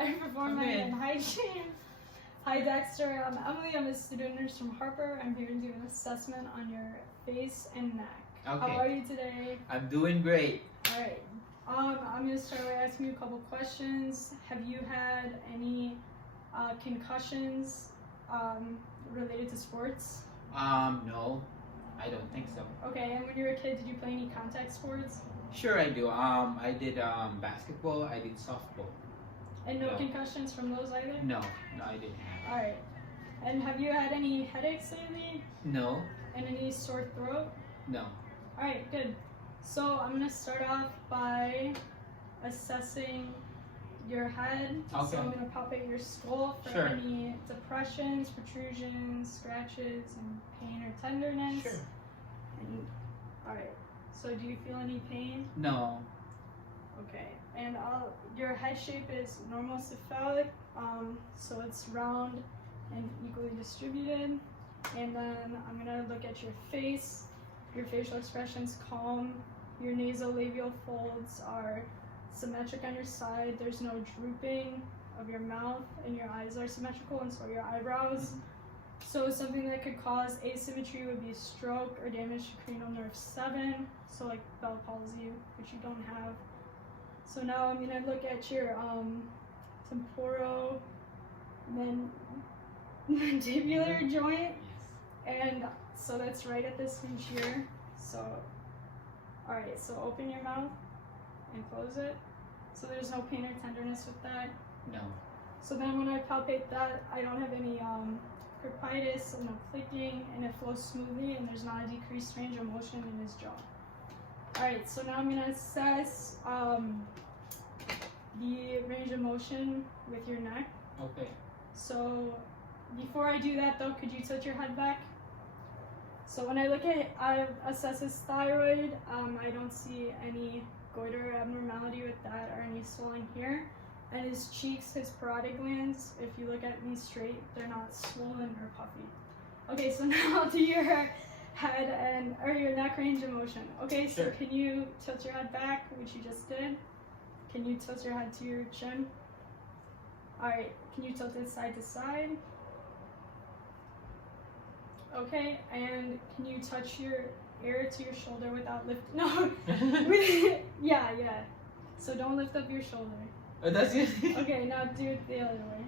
I perform my hand hygiene. Hi Dexter, I'm Emily. I'm a student nurse from Harper. I'm here to do an assessment on your face and neck. Okay. How are you today? I'm doing great. Alright. I'm going to start by asking you a couple questions. Have you had any concussions related to sports? No, I don't think so. Okay, and when you were a kid, did you play any contact sports? Sure, I do. I did basketball. I did softball. And no concussions from those either? No, I didn't. Alright. And have you had any headaches lately? No. And any sore throat? No. Alright, good. So I'm going to start off by assessing your head. Okay. So I'm going to palpate your skull for Sure. any depressions, protrusions, scratches, and pain or tenderness. Sure. And, alright. So do you feel any pain? No. Okay. And your head shape is normocephalic, so it's round and equally distributed. And then I'm gonna look at your face. Your facial expression's calm. Your nasolabial folds are symmetric on your side. There's no drooping of your mouth, and your eyes are symmetrical, and so are your eyebrows. So something that could cause asymmetry would be stroke or damage to cranial nerve 7, so like Bell palsy, which you don't have. So now I'm gonna look at your temporomandibular joint, and so that's right at this hinge here. So, all right. So open your mouth and close it. So there's no pain or tenderness with that. No. So then when I palpate that, I don't have any crepitus and no clicking, and it flows smoothly, and there's not a decreased range of motion in his jaw. Alright, so now I'm going to assess the range of motion with your neck. Okay. So before I do that though, could you tilt your head back? So when I assess his thyroid, I don't see any goiter abnormality with that or any swelling here. And his cheeks, his parotid glands, if you look at me straight, they're not swollen or puffy. Okay, so now I'll do your head or your neck range of motion. Okay, so Sure. Can you tilt your head back, which you just did? Can you tilt your head to your chin? Alright, can you tilt it side to side? Okay, and can you touch your ear to your shoulder without lifting? No, yeah. So don't lift up your shoulder. Oh, that's it. Okay, now do it the other way.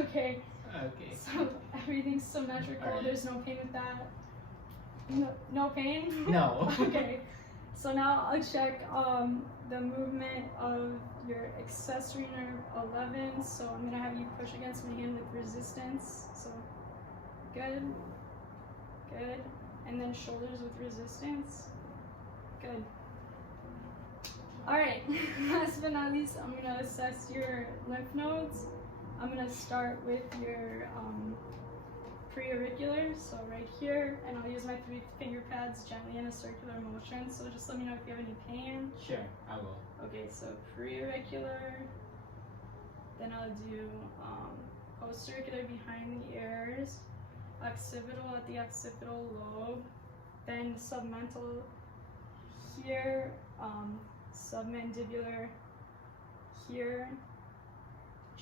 Okay, Okay. so everything's symmetrical. Alright. There's no pain with that. No pain? No. Okay, so now I'll check the movement of your accessory nerve 11. So I'm gonna have you push against my hand with resistance. So good, and then shoulders with resistance. Good. All right, last but not least, I'm gonna assess your lymph nodes. I'm gonna start with your preauricular, so right here, and I'll use my 3 finger pads gently in a circular motion. So just let me know if you have any pain. Sure, I will. Okay, so preauricular, then I'll do postcircular behind the ears, occipital at the occipital lobe, then submental here, submandibular here,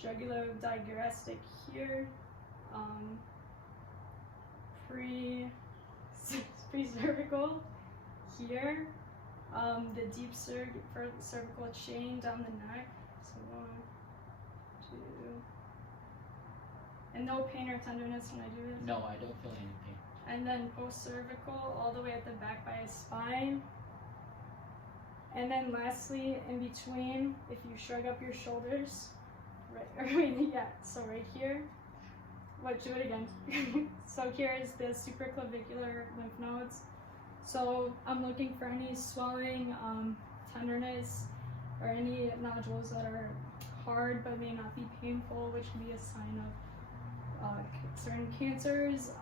jugular digastric here, pre-cervical here, the deep cervical chain down the neck. So 1, 2, and no pain or tenderness when I do this. No, I don't feel any pain. And then post-cervical all the way at the back by his spine. And then lastly, in between, if you shrug up your shoulders, so right here. Wait, do it again. So here is the supraclavicular lymph nodes. So I'm looking for any swelling, tenderness, or any nodules that are hard but may not be painful, which can be a sign of certain cancers.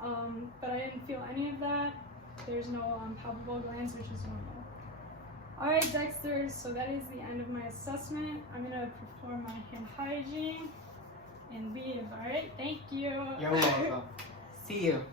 But I didn't feel any of that. There's no palpable glands, which is normal. Alright, Dexter, so that is the end of my assessment. I'm going to perform my hand hygiene and leave. Alright, thank you. You're welcome. See you.